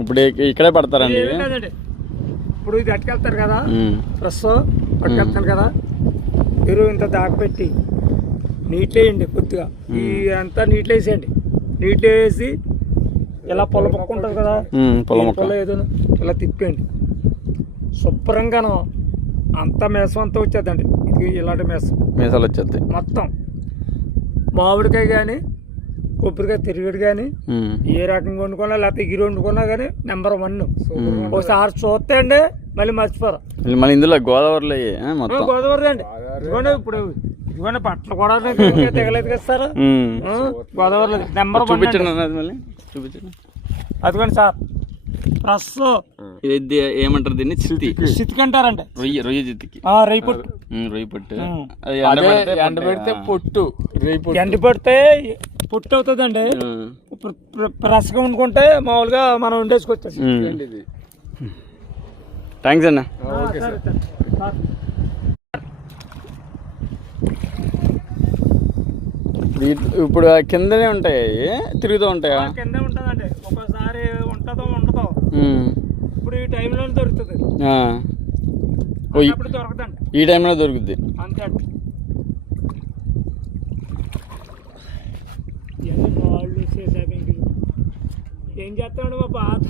ఇప్పుడు ఇక్కడే పడతారండి కదండి. ఇప్పుడు ఇది అట్టుకెళ్తారు కదా, ఫ్రెష్ పట్టుకెళ్తాను కదా, ఎరువు ఇంత దాకపెట్టి నీటిలో వేయండి కొద్దిగా, ఈ అంతా నీటిలో వేసేయండి. నీటిలో వేసి ఇలా పొల మొక్క ఉంటుంది కదా, పొల ఏదో ఇలా తిప్పేయండి. శుభ్రంగాను అంతా మేసం అంతా వచ్చేద్దండి. ఇది ఇలాంటి మేసాలు వచ్చేస్తాయి మొత్తం. మామిడికాయ కానీ కొబ్బరికాయ తిరిగడు కానీ ఏ రకంగా వండుకున్నా లేకపోతే ఎగిరి వండుకున్నా కానీ నెంబర్ 1. ఒకసారి చూస్తే అండి మళ్ళీ మర్చిపోరు. మళ్ళీ ఇందులో గోదావరిలో గోదావరి అండి. ఇదిగోండి ఇప్పుడు ఇదిగోండి బట్టలు కూడా తెగలేదు కదా సార్. గోదావరిలో నెంబర్ 1 చూపించండి. అదిగోండి సార్ ఫ్రెష్. ఇది ఏమంటారు దీన్ని? చితికి అంటారండి. రొయ్య చితికి, రొయ్య పొట్టు. రొయ్య పొట్టు ఎండబెడితే పొట్టు, ఎండబెడితే పొట్టు అవుతుందండి. ఫ్రెష్గా వండుకుంటే మామూలుగా మనం వండేసుకోవచ్చు. థ్యాంక్స్ అన్న. ఇప్పుడు కిందనే ఉంటాయి, తిరుగుతూ ఉంటాయా? కింద ఉంటుందండి. ఒకసారి ఉంటుందో ఉండదో. ఇప్పుడు ఈ టైంలో దొరుకుతుంది, దొరకదండి. ఈ టైంలో దొరుకుద్ది అంతే అండి. ఏం చేస్తామండి మా బాధ.